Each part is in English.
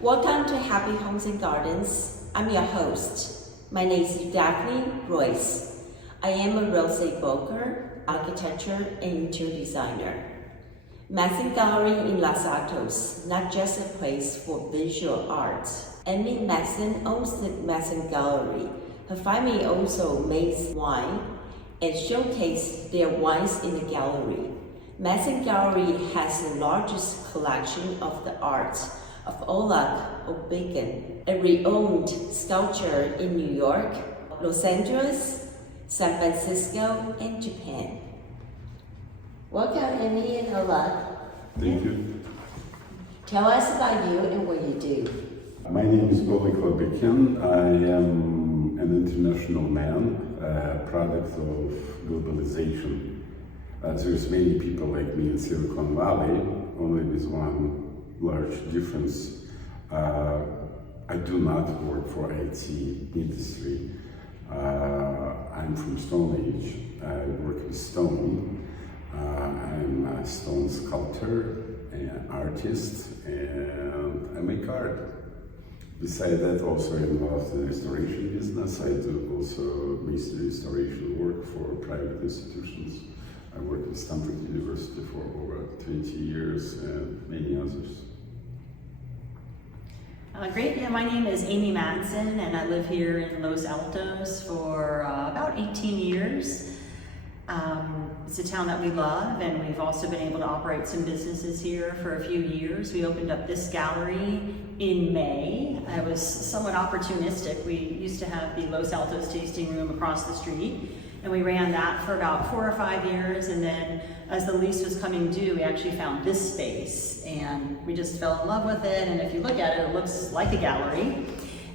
Welcome to Happy Homes and Gardens. I'm your host. My name is Daphne Royse. I am a real estate broker, architecture, and interior designer. Madsen Gallery in Los Altos, not just a place for visual art. Amy and Madsen owns the Madsen Gallery. Her family also makes wine and showcases their wines in the gallery. Madsen Gallery has the largest collection of the art of Oleg Lobykin, a renowned sculptor in New York, Los Angeles, San Francisco, and Japan. Welcome, Amy and Oleg. Thank you. Tell us about you and what you do. My name is Oleg Lobykin. I am an international man, a product of globalization. There's many people like me in Silicon Valley, only with one large difference. I do not work for IT industry. I'm from Stone Age. I work with stone. I'm a stone sculptor, an artist, and I make art. Besides that, also involved in the restoration business. I do also masonry restoration work for private institutions. I worked with Stanford University for over 20 years and many others. Great. Yeah, my name is Amy Madsen, and I live here in Los Altos for about 18 years. It's a town that we love, and we've also been able to operate some businesses here for a few years. We opened up this gallery in May. It was somewhat opportunistic. We used to have the Los Altos tasting room across the street, and we ran that for about 4 or 5 years, and then as the lease was coming due, we actually found this space, and we just fell in love with it. And if you look at it, it looks like a gallery.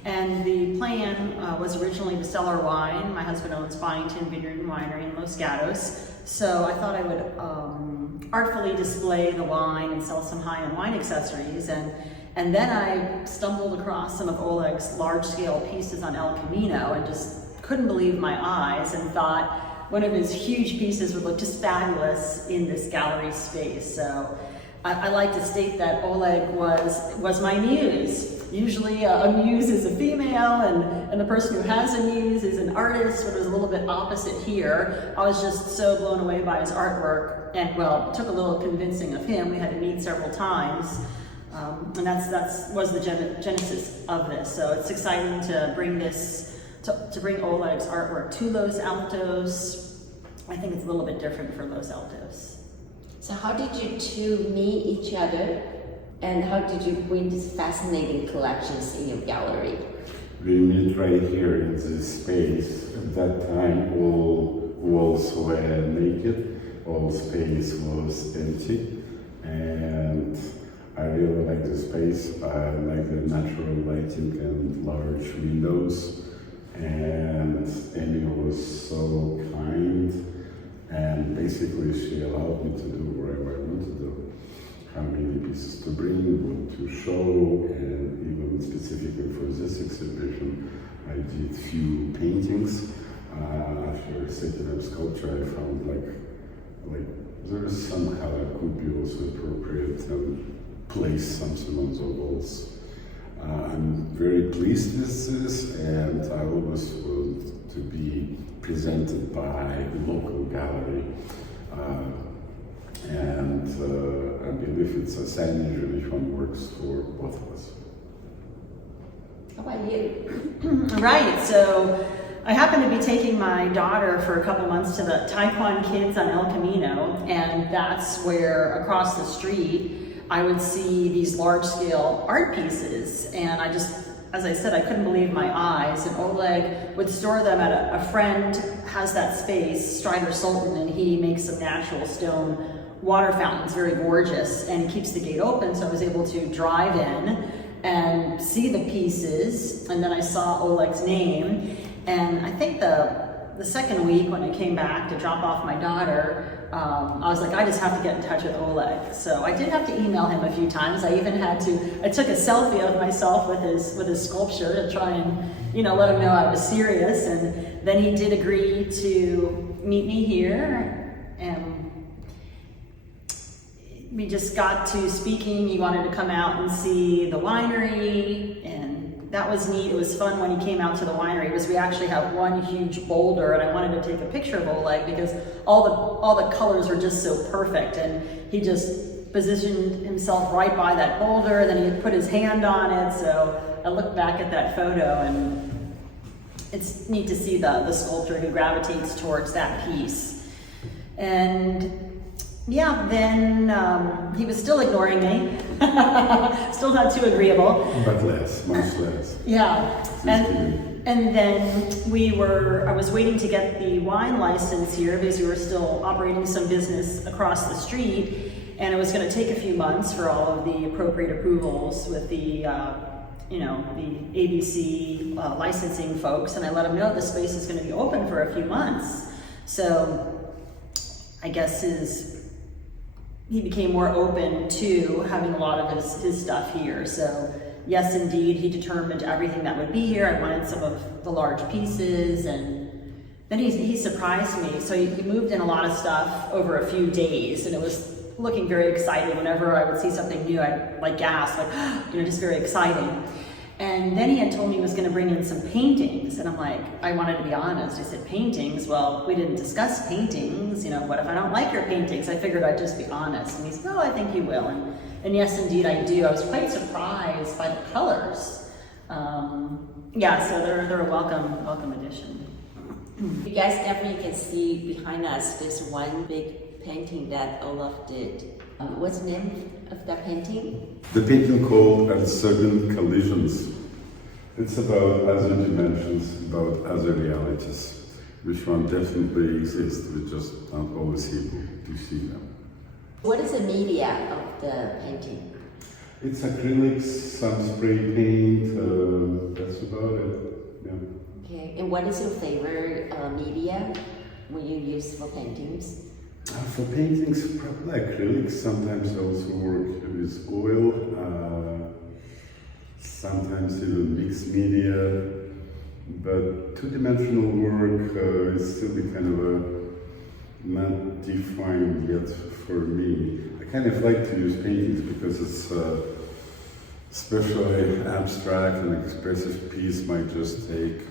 And the plan was originally to sell our wine. My husband owns Byington Vineyard and Winery in Los Gatos, so I thought I would artfully display the wine and sell some high-end wine accessories. And then I stumbled across some of Oleg's large-scale pieces on El Camino and just couldn't believe my eyes and thought one of his huge pieces would look just fabulous in this gallery space. So I like to state that Oleg was my muse. Usually a muse is a female, and the person who has a muse is an artist, but it was a little bit opposite here. I was just so blown away by his artwork, and well, it took a little convincing of him. We had to meet several times, and that's was the genesis of this. So it's exciting to bring this, to bring Oleg's artwork to Los Altos. I think it's a little bit different for Los Altos. So how did you two meet each other, and how did you bring these fascinating collections in your gallery? We meet right here in this space. At that time, all walls were naked, all space was empty, and I really like the space. I like the natural lighting and large windows, and Amy was so kind, and basically she allowed me to do whatever I want to do. How many pieces to bring, what to show, and even specifically for this exhibition, I did few paintings. After setting up sculpture, I found like there is somehow it could be also appropriate and place something on the walls. I'm very pleased with this, and I always want to be presented by a local gallery. And I believe it's a signage which one works for both of us. How about you? Right, so I happen to be taking my daughter for a couple months to the Taekwondo Kids on El Camino, and that's where across the street I would see these large-scale art pieces, and I just, as I said, I couldn't believe my eyes. And Oleg would store them at a friend has that space, Strider Sultan, and he makes some natural stone water fountains, very gorgeous, and he keeps the gate open, so I was able to drive in and see the pieces, and then I saw Oleg's name, and I think the second week when I came back to drop off my daughter, I was like, I just have to get in touch with Oleg. So I did have to email him a few times. I even had to, I took a selfie of myself with his sculpture to try and, let him know I was serious, and then he did agree to meet me here And we just got to speaking. He wanted to come out and see the winery, and that was neat. It was fun when he came out to the winery because we actually have one huge boulder, and I wanted to take a picture of Oleg because all the colors are just so perfect, and he just positioned himself right by that boulder, and then he put his hand on it. So I looked back at that photo, and it's neat to see the sculptor who gravitates towards that piece. And yeah, then he was still ignoring me, still not too agreeable. But less, much less. Yeah, and then I was waiting to get the wine license here because we were still operating some business across the street, and it was going to take a few months for all of the appropriate approvals with the the ABC licensing folks, and I let them know the space is going to be open for a few months. So I guess he became more open to having a lot of his stuff here. So yes, indeed, he determined everything that would be here. I wanted some of the large pieces, and then he surprised me. So he moved in a lot of stuff over a few days, and it was looking very exciting. Whenever I would see something new, I'd gasp, just very exciting. And then he had told me he was going to bring in some paintings, and I'm like, I wanted to be honest. I said, paintings? Well, we didn't discuss paintings. What if I don't like your paintings? I figured I'd just be honest. And he said, oh, I think you will. And yes, indeed, I do. I was quite surprised by the colors. So they're a welcome addition. You guys definitely can see behind us this one big painting that Olaf did. What's the name of that painting? The painting called Uncertain Collisions. It's about other dimensions, about other realities, which one definitely exists. We just aren't always able to see them. What is the media of the painting? It's acrylics, some spray paint, that's about it. Yeah. Okay, and what is your favorite media when you use for paintings? For paintings, probably acrylics. Sometimes I also work with oil, sometimes even mixed media, but two-dimensional work is still kind of not defined yet for me. I kind of like to use paintings because it's especially abstract and expressive piece might just take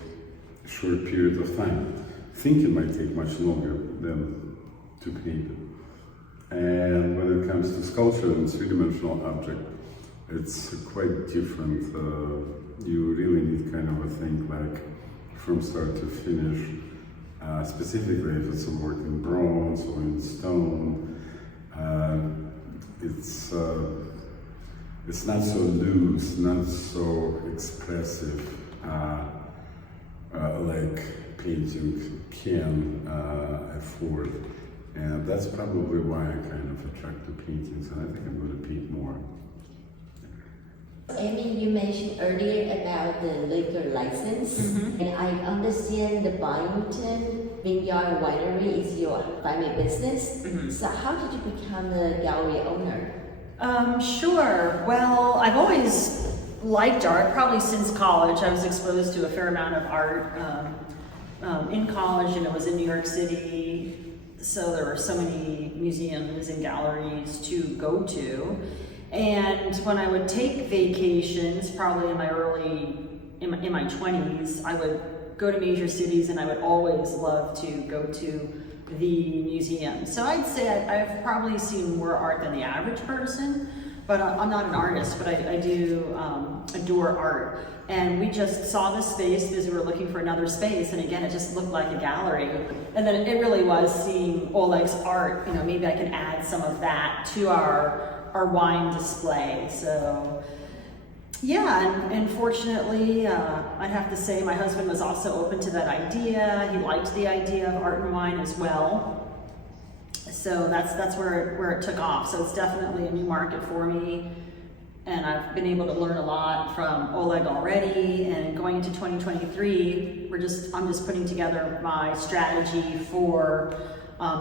a short period of time. Thinking might take much longer than to paint it. And when it comes to sculpture and three-dimensional object, it's quite different. You really need kind of a thing like from start to finish. Specifically if it's a work in bronze or in stone, it's not so loose, not so expressive like painting can afford. And that's probably why I kind of attract to paintings, and I think I'm going to paint more. Amy, you mentioned earlier about the liquor license, and I understand the Byington Vineyard and Winery is your family business. So how did you become the gallery owner? Sure. Well, I've always liked art, probably since college. I was exposed to a fair amount of art in college, and it was in New York City. So there were so many museums and galleries to go to. And when I would take vacations, probably in my 20s, I would go to major cities, and I would always love to go to the museum. So I'd say I've probably seen more art than the average person, but I'm not an artist, but I do adore art. And we just saw this space because we were looking for another space, and again, it just looked like a gallery. And then it really was seeing Oleg's art, maybe I can add some of that to our wine display. So yeah, and fortunately, I'd have to say my husband was also open to that idea. He liked the idea of art and wine as well. So that's where it took off. So it's definitely a new market for me. And I've been able to learn a lot from Oleg already. And going into 2023, I'm just putting together my strategy for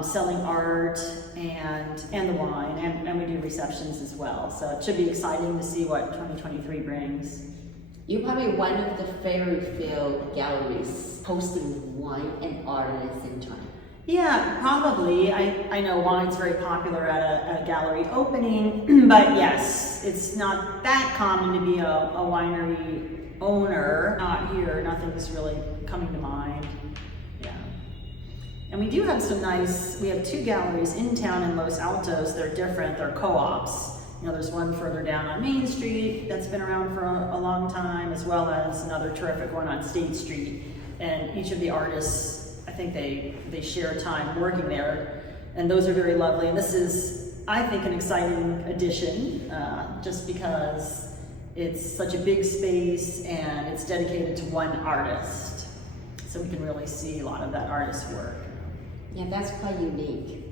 selling art and the wine, and we do receptions as well. So it should be exciting to see what 2023 brings. You're probably one of the favorite field galleries hosting wine and art at the same time. Yeah, probably. I know wine's very popular at a gallery opening, but yes, it's not that common to be a winery owner. Not here, nothing's really coming to mind. Yeah. And we do have we have 2 galleries in town in Los Altos. They're different, they're co-ops. There's one further down on Main Street that's been around for a long time, as well as another terrific one on State Street. And each of the artists, I think they share time working there, and those are very lovely. And this is, I think, an exciting addition, just because it's such a big space and it's dedicated to one artist. So we can really see a lot of that artist's work. Yeah, that's quite unique.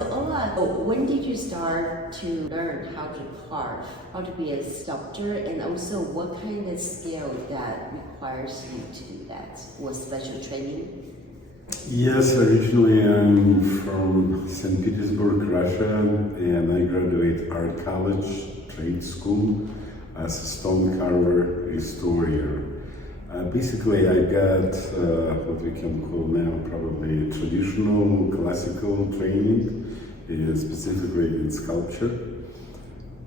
Oleg, when did you start to learn how to carve, how to be a sculptor, and also what kind of skill that requires you to do that? Was special training? Yes, originally I'm from St. Petersburg, Russia, and I graduated art college, trade school, as a stone carver, restorer. Basically, I got what we can call now probably traditional classical training, specifically in sculpture.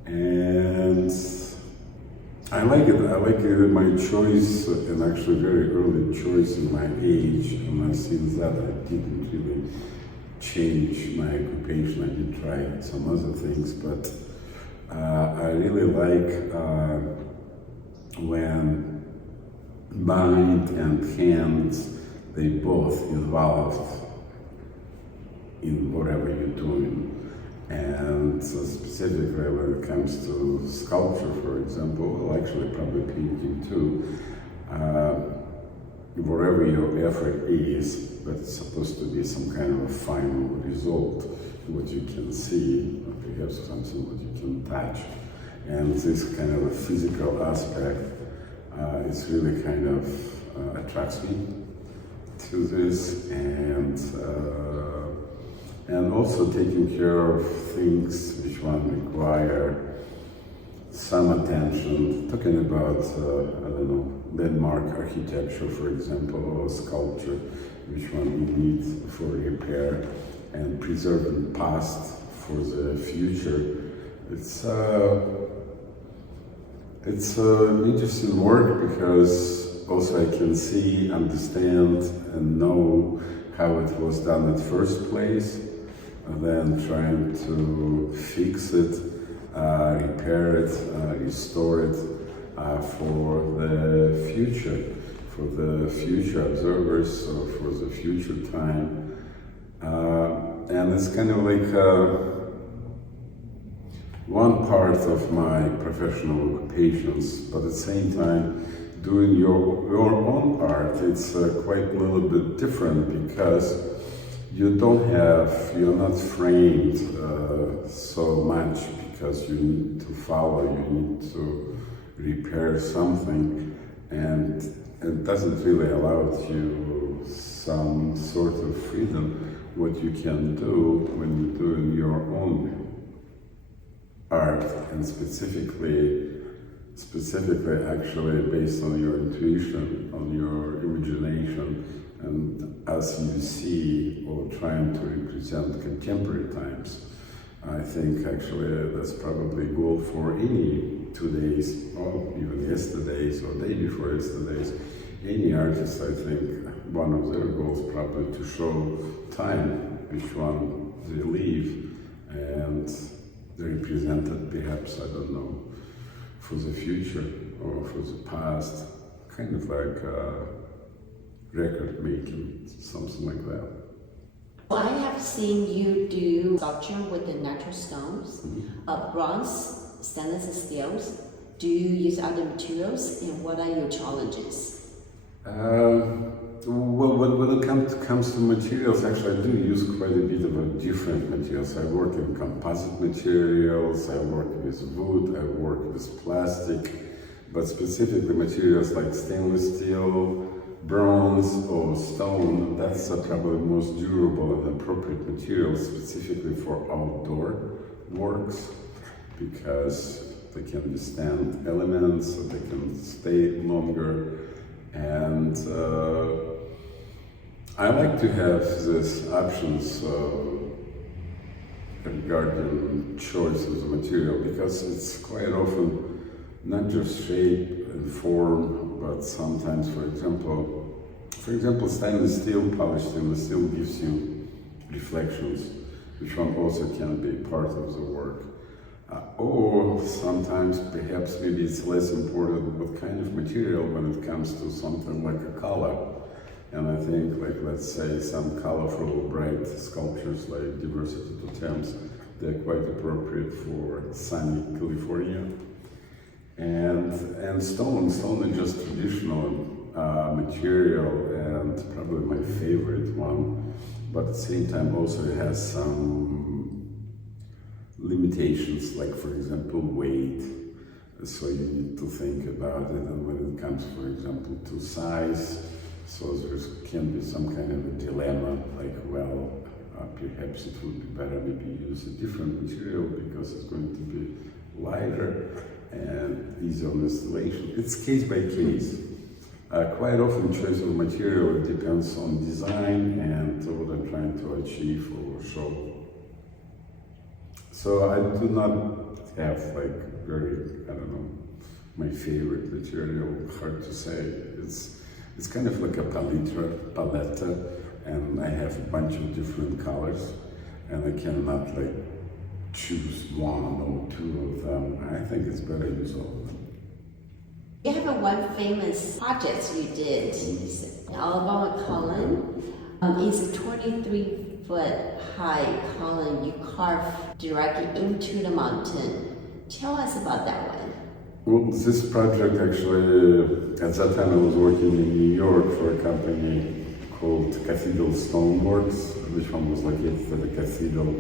And I like it. I like my choice, and actually very early choice in my age. And since that, I didn't really change my occupation. I did try some other things, but I really like when mind and hands, they both involved in whatever you're doing. And so specifically when it comes to sculpture, for example, well, actually probably painting too, wherever your effort is, but it's supposed to be some kind of a final result, what you can see, or perhaps something what you can touch. And this kind of a physical aspect it's really kind of attracts me to this, and also taking care of things which one require some attention. Talking about I don't know, landmark architecture, for example, or sculpture, which one you need for repair and preserving past for the future. It's interesting work because also I can see, understand, and know how it was done at first place, and then trying to fix it, repair it, restore it for the future observers, or for the future time. And it's kind of like one part of my professional occupations, but at the same time, doing your own art, it's quite a little bit different because you're not framed so much because you need to follow, you need to repair something, and it doesn't really allow you some sort of freedom what you can do when you're doing your own art, and specifically actually based on your intuition, on your imagination, and as you see or trying to represent contemporary times. I think actually that's probably a goal for any today's, or even yesterday's, or day before yesterday's, any artist. I think one of their goals probably to show time which one they live, and represented perhaps, I don't know, for the future or for the past, kind of like record making, something like that. Well, I have seen you do sculpture with the natural stones, bronze, stainless steels. Do you use other materials, and what are your challenges? Well, when it comes to materials, actually I do use quite a bit of different materials. I work in composite materials, I work with wood, I work with plastic, but specifically materials like stainless steel, bronze or stone, that's probably the most durable and appropriate material specifically for outdoor works, because they can withstand elements, so they can stay longer. And I like to have these options regarding choice of the material, because it's quite often not just shape and form, but sometimes, for example, stainless steel, polished stainless steel gives you reflections, which one also can be part of the work. Or sometimes, perhaps, maybe it's less important what kind of material when it comes to something like a color. And I think, like, let's say, some colorful, bright sculptures like Diversity to Thames, they're quite appropriate for sunny California. And stone is just traditional material, and probably my favorite one, but at the same time also it has some limitations, like, for example, weight. So you need to think about it, and when it comes, for example, to size, so there can be some kind of a dilemma, like, well, perhaps it would be better maybe use a different material because it's going to be lighter and easier on installation. It's case by case. Quite often choice of material depends on design and what I'm trying to achieve or show. So I do not have, like, very, I don't know, my favorite material, hard to say. It's kind of like a palette, and I have a bunch of different colors, and I cannot, like, choose one or two of them. I think it's better to use all of them. You have one famous project you did, Alabama column. It's a 23-foot high column you carved directly into the mountain. Tell us about that one. Well, this project actually, at that time I was working in New York for a company called Cathedral Stoneworks, which one was located at the Cathedral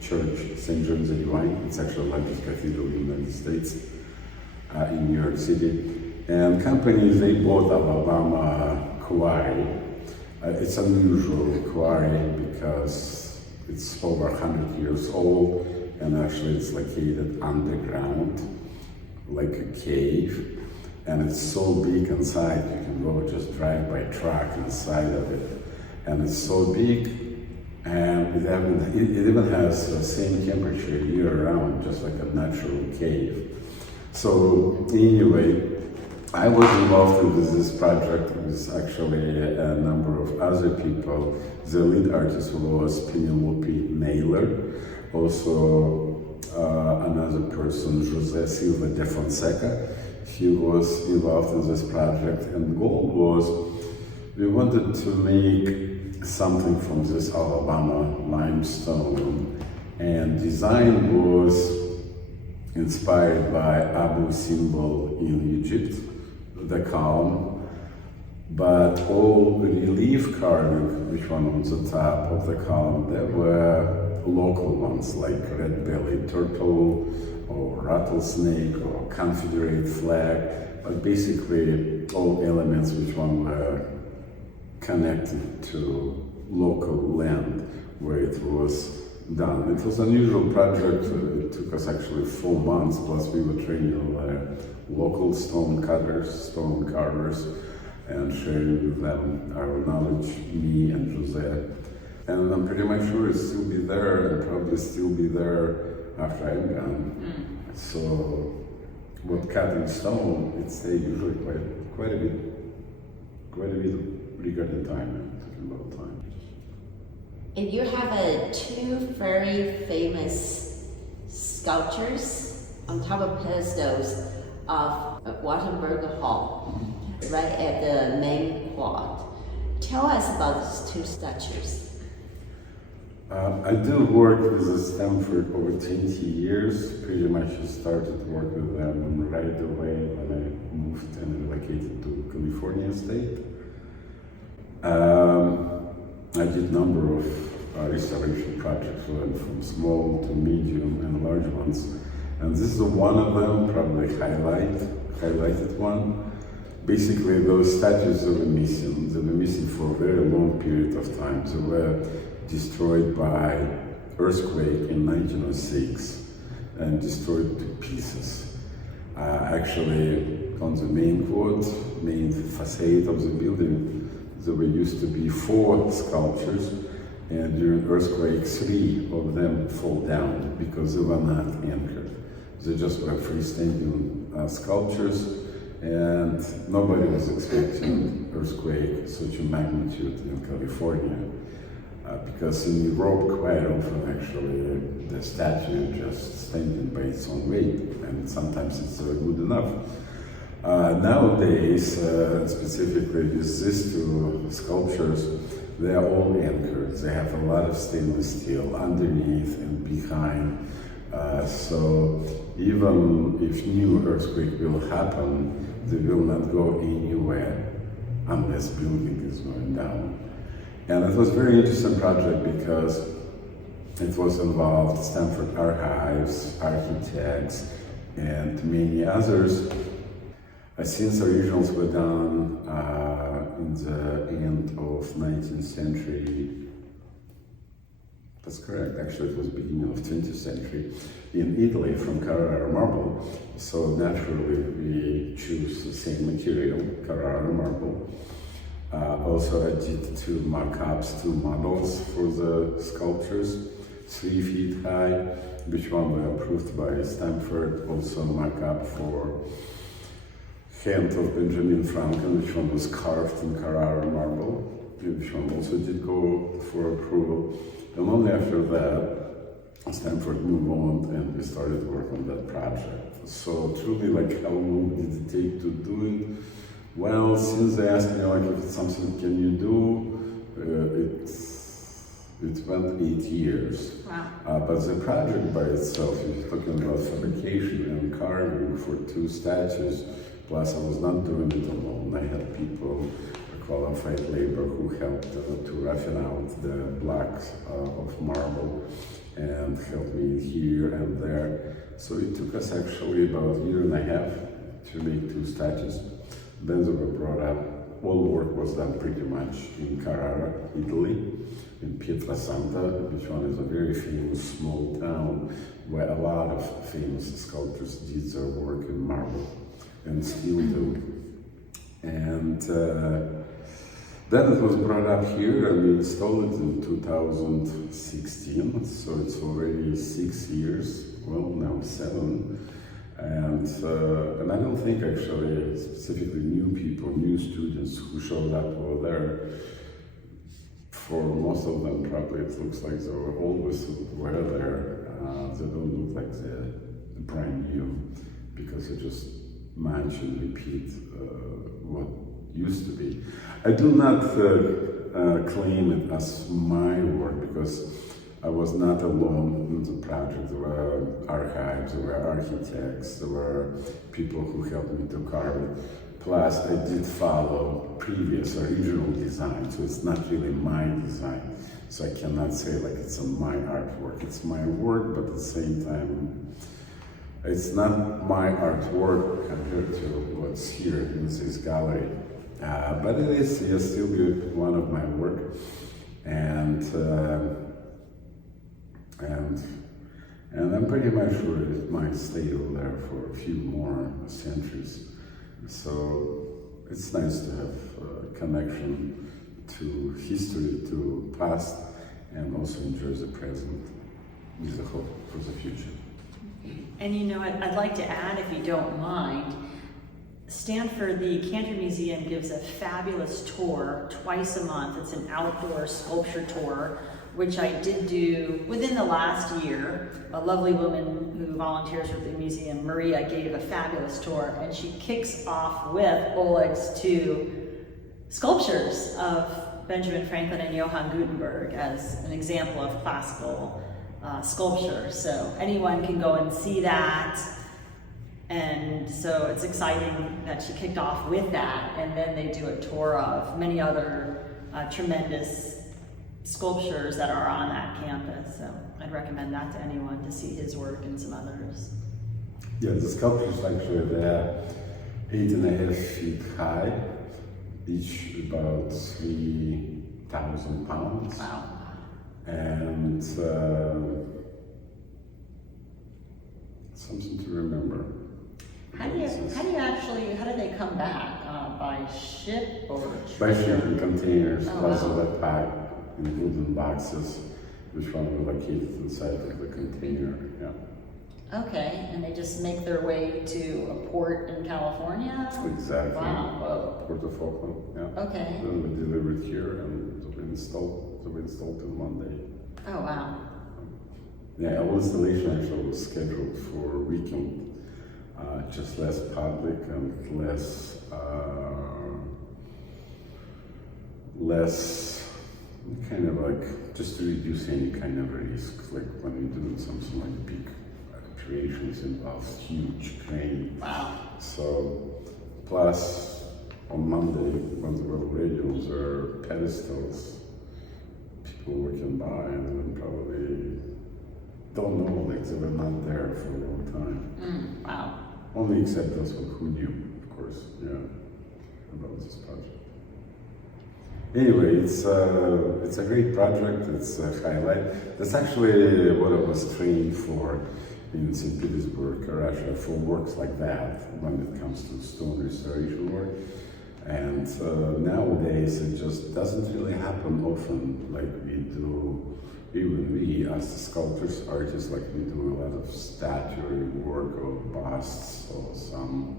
Church, St. James the Divine. It's actually the largest cathedral in the United States, in New York City. And companies, they bought Alabama quarry. It's unusual quarry because it's over 100 years old, and actually it's located underground, like a cave. And it's so big inside, you can go just drive by truck inside of it. And it's so big, and it even has the same temperature year round, just like a natural cave. So anyway, I was involved with this project with actually a number of other people. The lead artist was Penelope Naylor, also another person, Jose Silva de Fonseca. He was involved in this project, and the goal was we wanted to make something from this Alabama limestone, and design was inspired by Abu Simbel in Egypt, the column, but all the relief carving, which one on the top of the column, there were local ones like red-bellied turtle or rattlesnake or Confederate flag, but basically all elements which one were connected to local land where it was done. It was an unusual project. It took us actually 4 months, plus we were training local stone carvers, and sharing with them our knowledge, me and Jose. And I'm pretty much sure it'll still be there, and probably still be there after I'm gone. So, what cut in stone, it stays usually quite a bit regarding time, talking about time. And you have two very famous sculptures on top of pedestals of Wattenberg Hall, right at the main quad. Tell us about these two statues. I did work with the stem for over 20 years. Pretty much I started work with them right away when I moved and relocated to California state. I did a number of restoration projects for them, from small to medium and large ones. And this is one of them, probably highlighted one. Basically, those statues that were missing. They were missing for a very long period of time. They were destroyed by earthquake in 1906 and destroyed to pieces. Actually, on the main facade of the building, there were used to be 4 sculptures, and during earthquake 3 of them fall down because they were not anchored. They just were freestanding sculptures, and nobody was expecting earthquake such a magnitude in California. Because in Europe, quite often actually the statue just standing by its own weight, and sometimes it's good enough. Nowadays, specifically with these 2 sculptures, they are all anchored. They have a lot of stainless steel underneath and behind. So even if new earthquake will happen, they will not go anywhere unless building is going down. And it was a very interesting project because it was involved Stanford archives, architects, and many others. Since originals were done in the end of 19th century, that's correct, actually it was beginning of 20th century, in Italy from Carrara marble. So naturally we choose the same material, Carrara marble. Also I did 2 mock-ups, 2 models for the sculptures, 3 feet high, which one were approved by Stanford. Also a mock-up for hand of Benjamin Franklin, which one was carved in Carrara marble, which one also did go for approval. And only after that, Stanford moved on and we started work on that project. So truly, like, how long did it take to do it? Well, since they asked me, like, if it's something can you do, it went 8 years. Wow. But the project by itself, if you're talking about fabrication and carving for 2 statues, plus I was not doing it alone. I had people, qualified labor, who helped to roughen out the blocks of marble and helped me here and there. So it took us actually about 1.5 years to make 2 statues. Then they were brought up. All work was done pretty much in Carrara, Italy, in Pietrasanta, which one is a very famous small town where a lot of famous sculptors did their work in marble and still do. And then it was brought up here and we installed it in 2016, so it's already 6 years, well now 7. And I don't think actually specifically new people, new students who showed up over there, for most of them probably it looks like they were always were there. They don't look like they're brand new because they just match and repeat what used to be. I do not claim it as my work because I was not alone in the project. There were archives, there were architects, there were people who helped me to carve it. Plus, I did follow previous original design, so it's not really my design. So I cannot say like it's my artwork. It's my work, but at the same time, it's not my artwork compared to what's here in this gallery. But it is still one of my work. And I'm pretty much sure it might stay over there for a few more centuries. So it's nice to have a connection to history, to past, and also enjoy the present with the hope for the future. And you know, I'd like to add, if you don't mind, Stanford, the Cantor Museum gives a fabulous tour twice a month. It's an outdoor sculpture tour, which I did do within the last year. A lovely woman who volunteers with the museum, Maria, gave a fabulous tour, and she kicks off with Oleg's 2 sculptures of Benjamin Franklin and Johann Gutenberg as an example of classical sculpture. So anyone can go and see that. And so it's exciting that she kicked off with that, and then they do a tour of many other tremendous sculptures that are on that campus. So I'd recommend that to anyone to see his work and some others. Yeah, the sculptures actually, they're 8.5 feet high, each about 3,000 pounds. Wow. And something to remember. How do they come back? By ship or By treasure? shipping containers, Oh, plus wow. of that pack in wooden boxes, which one were located inside of the container. Yeah, Okay, and they just make their way to a port in California? exactly. Wow, whoa. Port of Oakland. Yeah. Okay. Then we delivered here and to be installed in one day. Oh, wow. Yeah, our installation actually was scheduled for a weekend, just less public and less kind of like just to reduce any kind of risk, like when you're doing something like big creations involves huge crane. Wow. So plus on Monday when there were radios or pedestals, people walking by and then probably don't know, like they were not there for a long time. Wow. Only except those who knew, of course, yeah, about this project. Anyway, it's a great project. It's a highlight. That's actually what I was trained for in St. Petersburg, Russia, for works like that when it comes to stone restoration work. And nowadays it just doesn't really happen often, like we do. Even we, as sculptors, artists, like we do a lot of statuary work or busts or some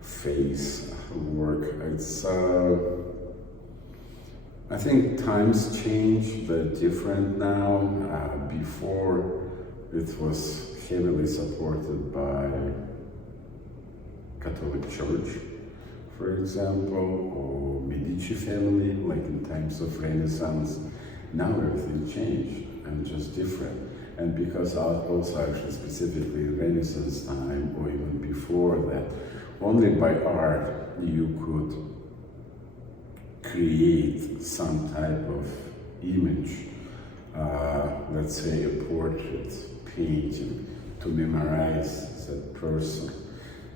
face work. It's I think times change, they're different now. Before it was heavily supported by Catholic Church, for example, or Medici family, like in times of Renaissance. Now everything changed and just different. And because also actually specifically Renaissance time or even before that, only by art you could create some type of image, let's say a portrait, painting, to memorize that person.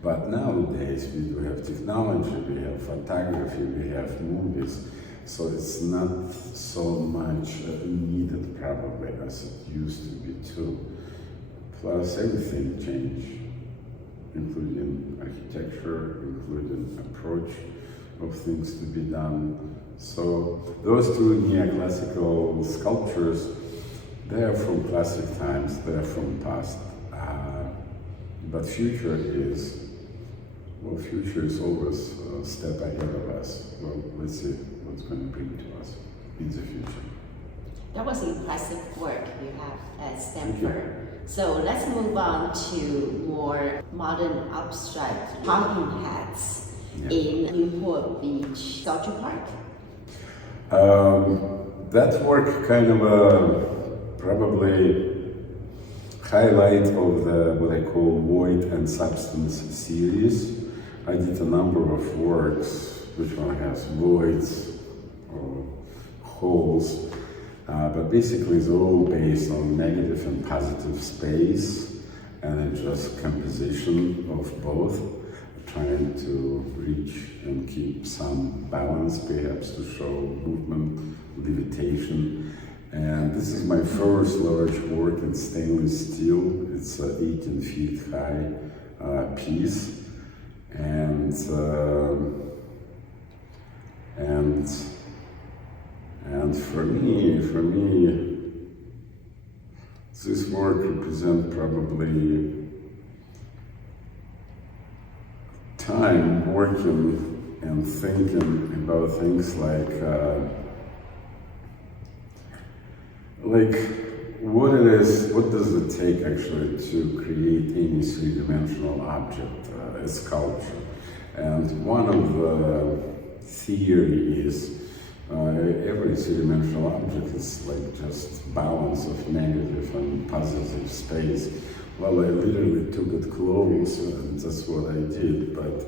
But nowadays we do have technology, we have photography, we have movies, so it's not so much needed probably as it used to be too. Plus everything changed, including architecture, including approach of things to be done. So those two neoclassical sculptures, they are from classic times, they are from past. But future is always a step ahead of us. Well, let's see what's going to bring to us in the future. That was impressive work you have at Thank you. Stanford. So let's move on to more modern abstract pumpkin heads in Newport Beach Sculpture Park. That work kind of probably highlight of the what I call void and substance series. I did a number of works which one has voids or holes, but basically it's all based on negative and positive space, and it's just composition of both, trying to reach and keep some balance, perhaps to show movement, levitation. And this is my first large work in stainless steel. It's an 18 feet high piece, and for me, this work represents probably time working and thinking about things like what does it take actually to create any three-dimensional object, a sculpture? And one of the theory is every three-dimensional object is like just balance of negative and positive space. Well, I literally took it close, and that's what I did, but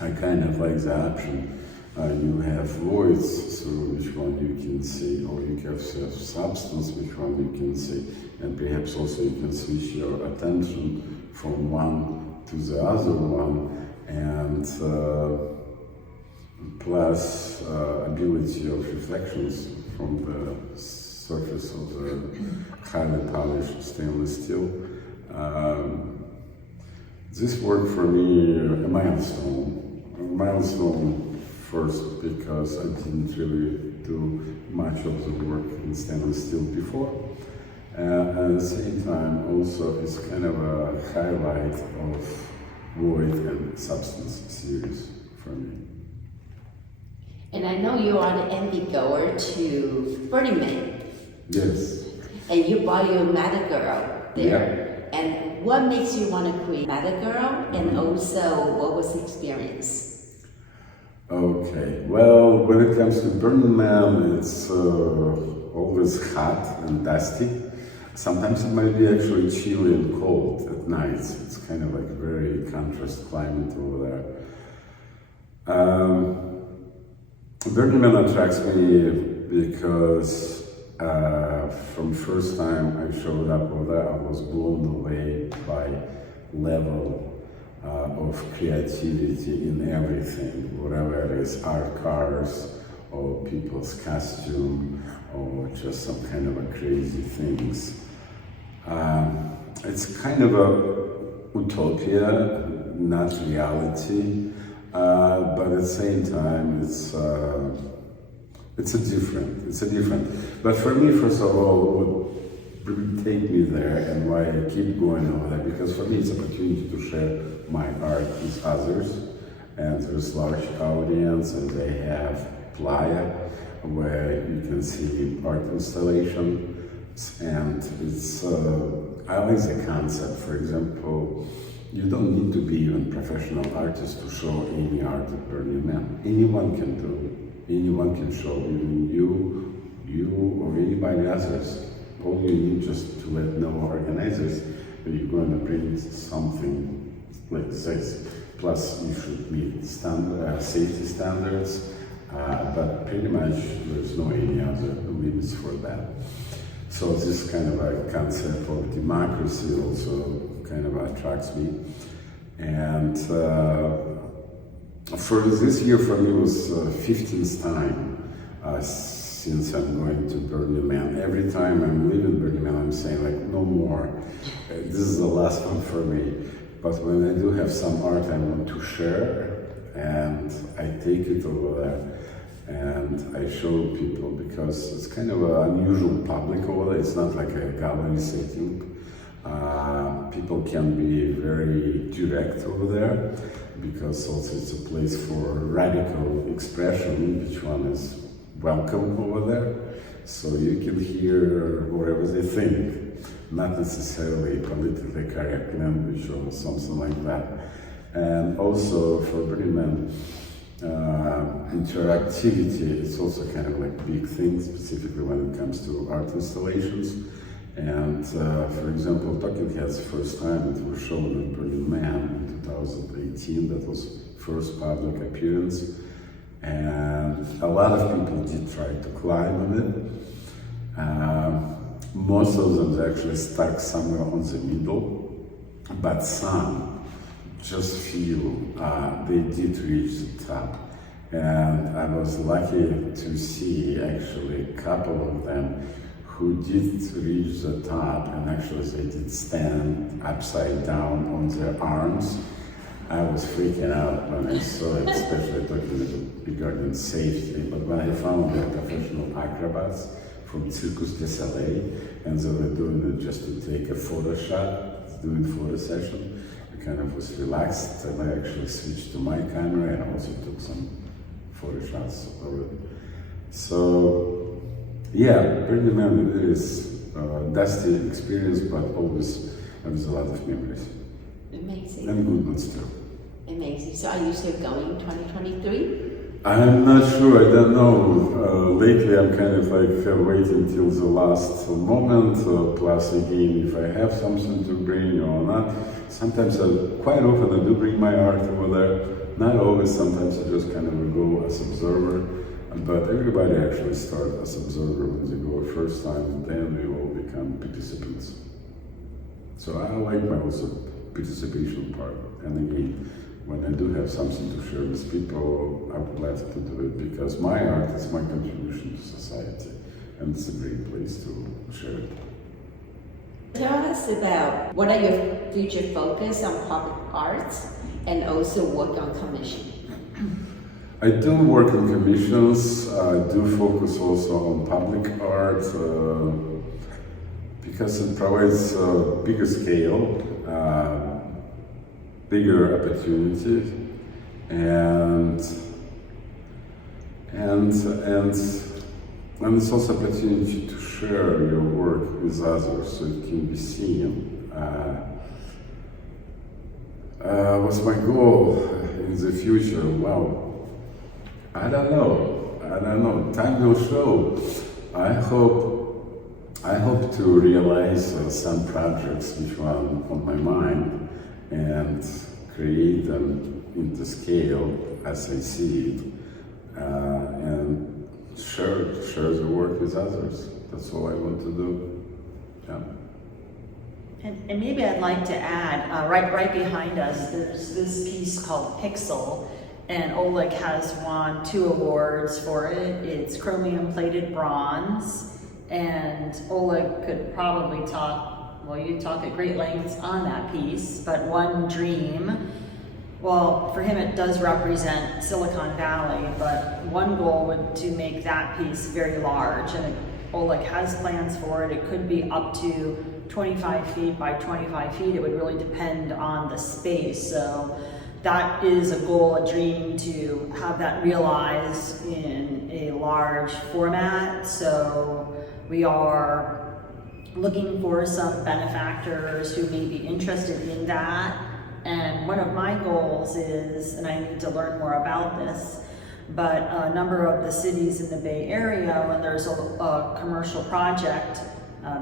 I kind of like the option. You have voids, through which one you can see, or you have substance, which one you can see, and perhaps also you can switch your attention from one to the other one, and plus ability of reflections from the surface of the highly polished stainless steel. This work for me, a milestone. milestone first because I didn't really do much of the work in stainless steel before. At the same time, also, it's kind of a highlight of void and substance series for me. And I know you are the envy goer to Burning Man. Yes. And you bought your Mad Girl there. Yeah. And what makes you want to create Mad Girl? And also, what was the experience? Okay, well, when it comes to Burning Man, it's always hot and dusty. Sometimes it might be actually chilly and cold at nights. It's kind of like a very contrast climate over there. Burning Man attracts me because from first time I showed up over there, I was blown away by level of creativity in everything, whatever it is, art cars, or people's costume, or just some kind of a crazy things. It's kind of a utopia, not reality, but at the same time, it's a different. But for me, first of all, what really take me there and why I keep going over there, because for me it's an opportunity to share my art with others, and there's large audience, and they have playa where you can see art installation, and it's I like the concept. For example, you don't need to be even professional artist to show any art at Burning Man. Anyone can do. Anyone can show, even you or anybody else. All you need just to let know organizers that you're going to bring something like this. Plus, you should meet safety standards, but pretty much there's no any other limits for that. So this kind of a concept of democracy also kind of attracts me. And for this year, for me, was 15th time since I'm going to Burning Man. Every time I'm leaving Burning Man, I'm saying like, no more. This is the last one for me. But when I do have some art I want to share, and I take it over there and I show people, because it's kind of an unusual public over there. It's not like a gallery setting. People can be very direct over there, because also it's a place for radical expression. Each one is welcome over there, so you can hear whatever they think, not necessarily politically correct language or something like that. And also for Burning Man, interactivity is also kind of like big thing, specifically when it comes to art installations. And for example, Talking Heads first time it was shown at Burning Man in 2018. That was first public appearance, and a lot of people did try to climb on it. Most of them actually stuck somewhere on the middle, but some just feel they did reach the top. And I was lucky to see actually a couple of them who did reach the top, and actually they did stand upside down on their arms. I was freaking out when I saw it, especially talking regarding safety. But when I found they're professional acrobats from Circus du Soleil, and they were doing it just to take a photo shot, doing photo session, I kind of was relaxed, and I actually switched to my camera and also took some photo shots of it. So, yeah, Burning Man is a dusty experience, but always has a lot of memories. Amazing. And good ones too. Amazing. So are you still going 2023? I'm not sure, I don't know. Lately I'm kind of like waiting till the last moment, plus again, if I have something to bring or not. Sometimes, quite often I do bring my art over there. Not always, sometimes I just kind of go as observer. But everybody actually starts as observer when they go first time, and then they all become participants. So I like my also participation part. And again, when I do have something to share with people, I would like to do it, because my art is my contribution to society, and it's a great place to share it. Tell us about what are your future focus on public arts and also work on commission. I do work in commissions. I do focus also on public art because it provides a bigger scale, bigger opportunities, and it's also opportunity to share your work with others so it can be seen. What's my goal in the future? Well, I don't know. Time will show. I hope to realize some projects which are on my mind and create them into scale as I see it, and share the work with others. That's all I want to do. Yeah. And maybe I'd like to add, right behind us, there's this piece called Pixel, and Oleg has won 2 awards for it. It's chromium plated bronze, and Oleg could probably talk, well, you talk at great lengths on that piece, but one dream, well, for him it does represent Silicon Valley, but one goal would to make that piece very large, and Oleg has plans for it. It could be up to 25 feet by 25 feet. It would really depend on the space. So that is a goal, a dream, to have that realized in a large format. So we are looking for some benefactors who may be interested in that. And one of my goals is, and I need to learn more about this, but a number of the cities in the Bay Area, when there's a commercial project,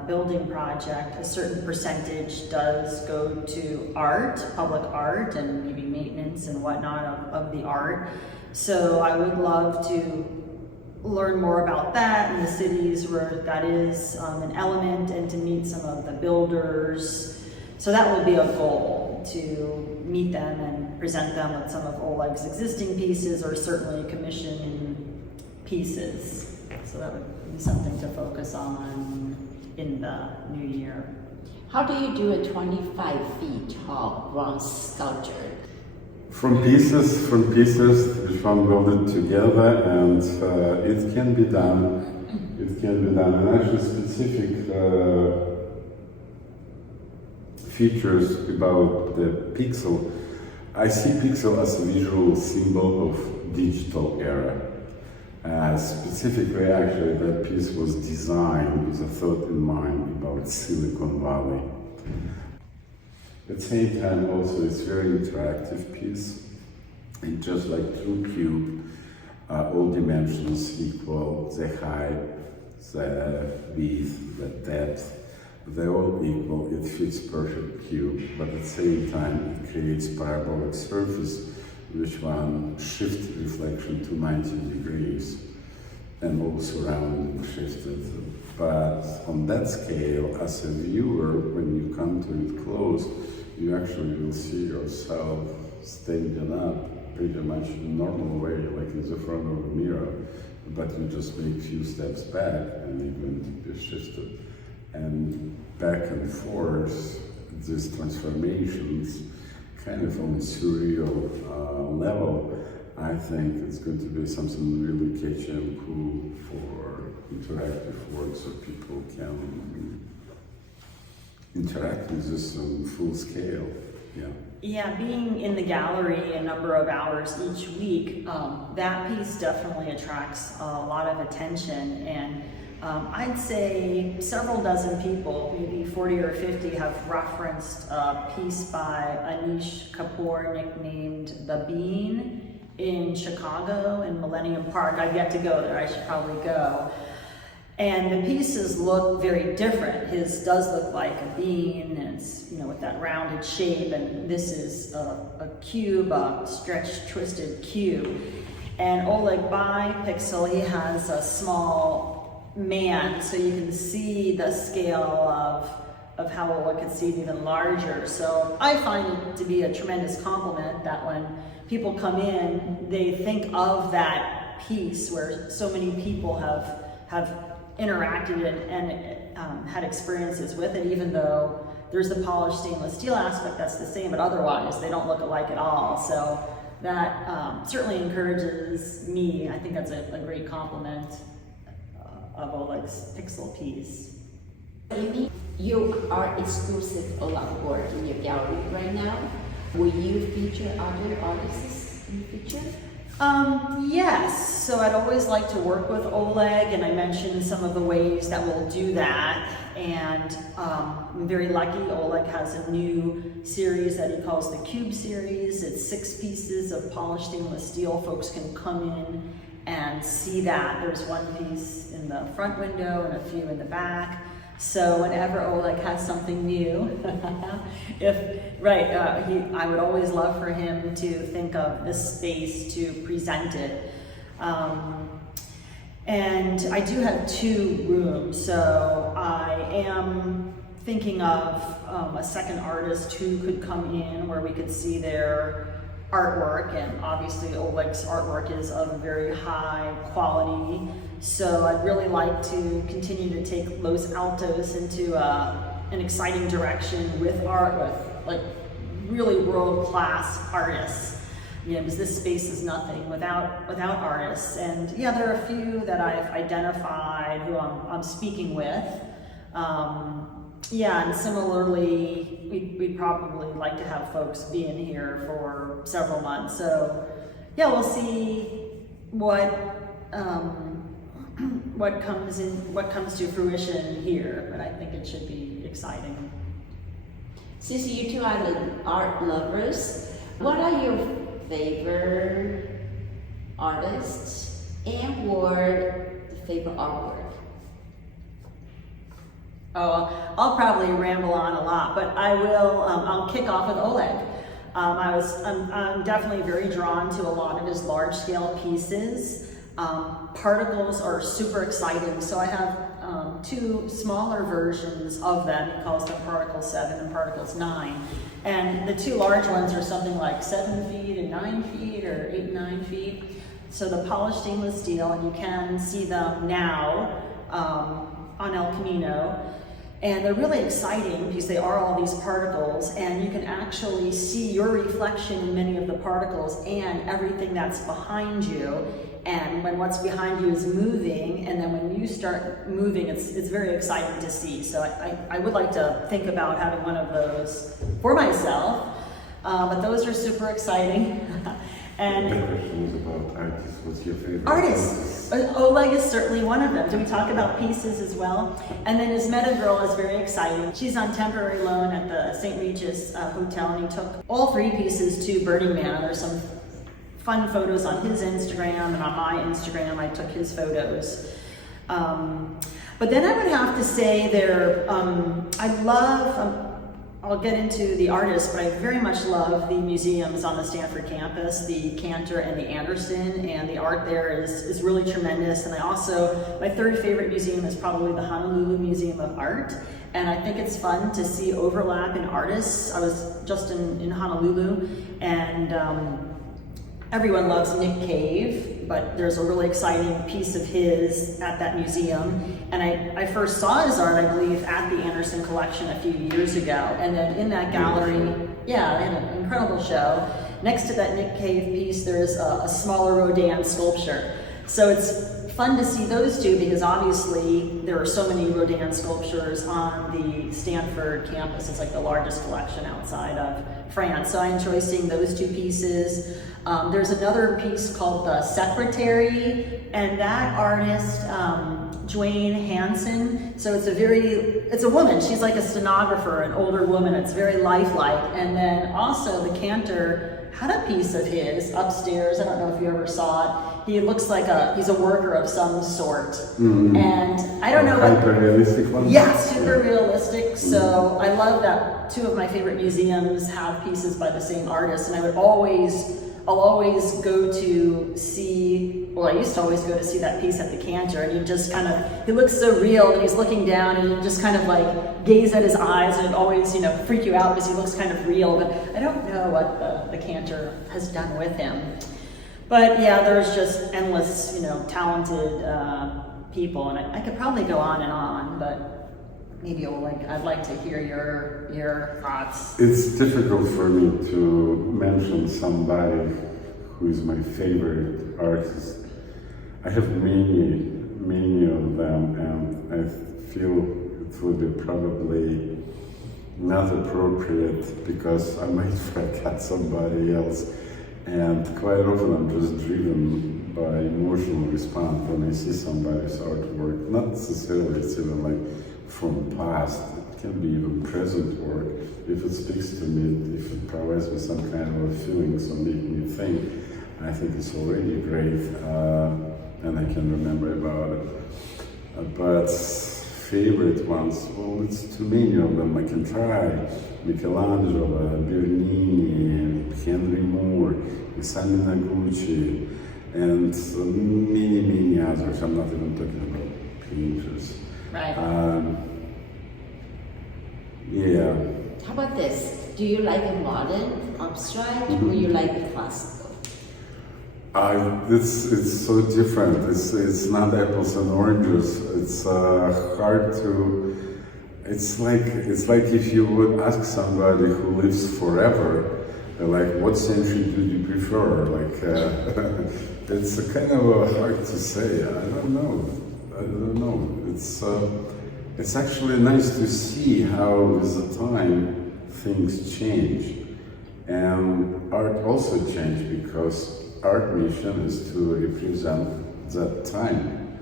building project, a certain percentage does go to art, public art, and maybe maintenance and whatnot of the art. So I would love to learn more about that in the cities where that is an element, and to meet some of the builders. So that will be a goal, to meet them and present them with some of Oleg's existing pieces, or certainly commission pieces. So that would be something to focus on in the new year. How do you do a 25 feet tall bronze sculpture? From pieces which one welded together, and it can be done. And actually specific features about the pixel. I see pixel as a visual symbol of digital era. Specifically, actually, that piece was designed with a thought in mind about Silicon Valley. At the same time, also, it's a very interactive piece. It's just like true cube, all dimensions equal, the height, the width, the depth, they're all equal. It fits perfect cube, but at the same time, it creates parabolic surface which one shifts reflection to 90 degrees, and all surrounding shifted. But on that scale, as a viewer, when you come to it close, you actually will see yourself standing up pretty much in a normal way, like in the front of a mirror, but you just make a few steps back and you're going to be shifted. And back and forth, these transformations, kind of on a surreal level, I think it's going to be something really catchy and cool for interactive work, so people can interact with this on full scale. Yeah, being in the gallery a number of hours each week, that piece definitely attracts a lot of attention, and I'd say several dozen people, maybe 40 or 50, have referenced a piece by Anish Kapoor nicknamed The Bean in Chicago, in Millennium Park. I've yet to go there, I should probably go. And the pieces look very different. His does look like a bean, and it's, with that rounded shape, and this is a cube, a stretched, twisted cube. And Oleg by Pixel, he has a small man, so you can see the scale of how Oleg could see it even larger. So I find it to be a tremendous compliment that when people come in, they think of that piece where so many people have interacted and had experiences with it, even though there's the polished stainless steel aspect that's the same, but otherwise they don't look alike at all. So that certainly encourages me. I think that's a great compliment of Oleg's pixel piece. Amy, you are exclusive Oleg work in your gallery right now. Will you feature other artists in the future? Yes, so I'd always like to work with Oleg, and I mentioned some of the ways that we'll do that. And I'm very lucky, Oleg has a new series that he calls the Cube series. It's 6 pieces of polished stainless steel. Folks can come in and see that. There's one piece in the front window and a few in the back. So whenever Oleg has something new, I would always love for him to think of this space to present it. And I do have 2 rooms, so I am thinking of a second artist who could come in where we could see their artwork, and obviously Oleg's artwork is of very high quality. So I'd really like to continue to take Los Altos into an exciting direction with art, with like really world-class artists. You know, because this space is nothing without artists. And yeah, there are a few that I've identified who I'm speaking with. Yeah, and similarly, we'd probably like to have folks be in here for several months. So yeah, we'll see what comes to fruition here, but I think it should be exciting. Since you two are the art lovers, what are your favorite artists and or the favorite artwork? Oh, I'll probably ramble on a lot, but I will. I'll kick off with Oleg. I'm definitely very drawn to a lot of his large-scale pieces. Particles are super exciting, so I have 2 smaller versions of them. He calls them Particle 7 and Particles 9. And the 2 large ones are something like 7 feet and 9 feet, or 8 and 9 feet. So the polished stainless steel, and you can see them now on El Camino. And they're really exciting because they are all these particles, and you can actually see your reflection in many of the particles and everything that's behind you. And when what's behind you is moving, and then when you start moving, it's very exciting to see. So I would like to think about having one of those for myself, but those are super exciting. And the question is about artists. What's your favorite artist? Oleg is certainly one of them. Do we talk about pieces as well? And then his meta girl is very exciting. She's on temporary loan at the St. Regis Hotel, and he took all 3 pieces to Burning Man. There's some fun photos on his Instagram, and on my Instagram I took his photos. But then I would have to say I'll get into the artists, but I very much love the museums on the Stanford campus, the Cantor and the Anderson, and the art there is really tremendous. And my 3rd favorite museum is probably the Honolulu Museum of Art. And I think it's fun to see overlap in artists. I was just in Honolulu, and everyone loves Nick Cave, but there's a really exciting piece of his at that museum. And I first saw his art, I believe, at the Anderson collection a few years ago. And then in that gallery, yeah, they had an incredible show. Next to that Nick Cave piece, there's a smaller Rodin sculpture. So it's fun to see those 2 because obviously there are so many Rodin sculptures on the Stanford campus. It's like the largest collection outside of France. So I enjoy seeing those 2 pieces. There's another piece called The Secretary, and that artist, Dwayne Hansen. So it's a woman. She's like a stenographer, an older woman. It's very lifelike. And then also the Cantor had a piece of his upstairs. I don't know if you ever saw it. He looks like he's a worker of some sort. Mm-hmm. And I don't know what. Hyper realistic one? Yeah, super realistic. So I love that 2 of my favorite museums have pieces by the same artist. And I'll always go to see, I used to always go to see that piece at the Cantor, and he looks so real, and he's looking down, and you just kind of like gaze at his eyes, and it always, freak you out because he looks kind of real, but I don't know what the Cantor has done with him. But yeah, there's just endless, talented people, and I could probably go on, but maybe I'd like to hear your thoughts. It's difficult for me to mention somebody who is my favorite artist. I have many of them, and I feel it would be probably not appropriate because I might forget somebody else. And quite often I'm just driven by emotional response when I see somebody's artwork. Not necessarily it's even like from past, it can be even present work. If it speaks to me, if it provides me some kind of a feeling, so make me think, I think it's already great, and I can remember about it. But favorite ones, well, it's too many of them. I can try Michelangelo, Bernini, Henry Moore, Isami Noguchi, and many others. I'm not even talking about painters. Right. Yeah. How about this? Do you like a modern abstract or you like the classical? It's so different. It's not apples and oranges. It's hard to. It's like if you would ask somebody who lives forever, like, what century do you prefer? Like, it's a kind of hard to say. I don't know. It's actually nice to see how with the time things change, and art also changed because art mission is to represent that time.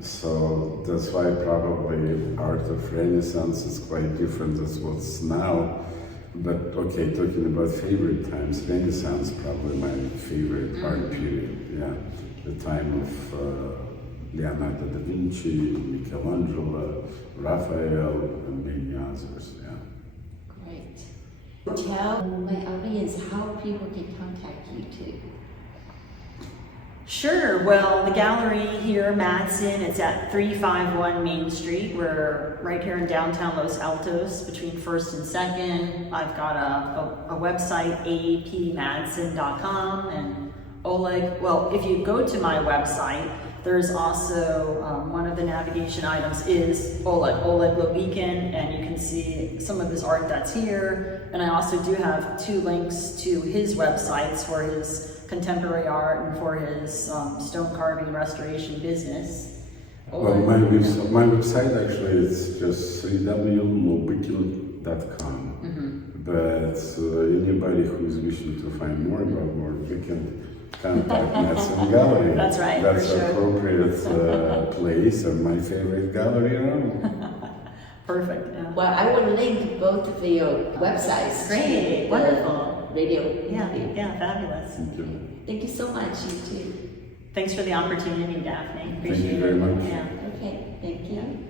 So that's why probably art of Renaissance is quite different than what's now. But okay, talking about favorite times, Renaissance probably my favorite art period. Yeah, the time of Leonardo da Vinci, Michelangelo, Raphael, and many others. Yeah. Great. Tell my audience how people can contact you too. Sure. Well, the gallery here, Madsen, it's at 351 Main Street. We're right here in downtown Los Altos, between 1st and 2nd. I've got a website, apmadsen.com, and Oleg. Well, if you go to my website, there's also one of the navigation items is Oleg Lobykin, and you can see some of his art that's here. And I also do have 2 links to his websites for his contemporary art and for his stone carving restoration business. Well, my website actually is just www.lobykin.com. But anybody who is wishing to find more about work, you can contact Madsen Gallery. That's right. That's for sure. Appropriate place and my favorite gallery around. Perfect. Yeah. Well, I will link both of your websites. Great. to Wonderful. the radio. Yeah, fabulous. Thank you. Thank you so much, you too. Thanks for the opportunity, Daphne. Thank Appreciate you very it. much. Yeah. Okay, thank you.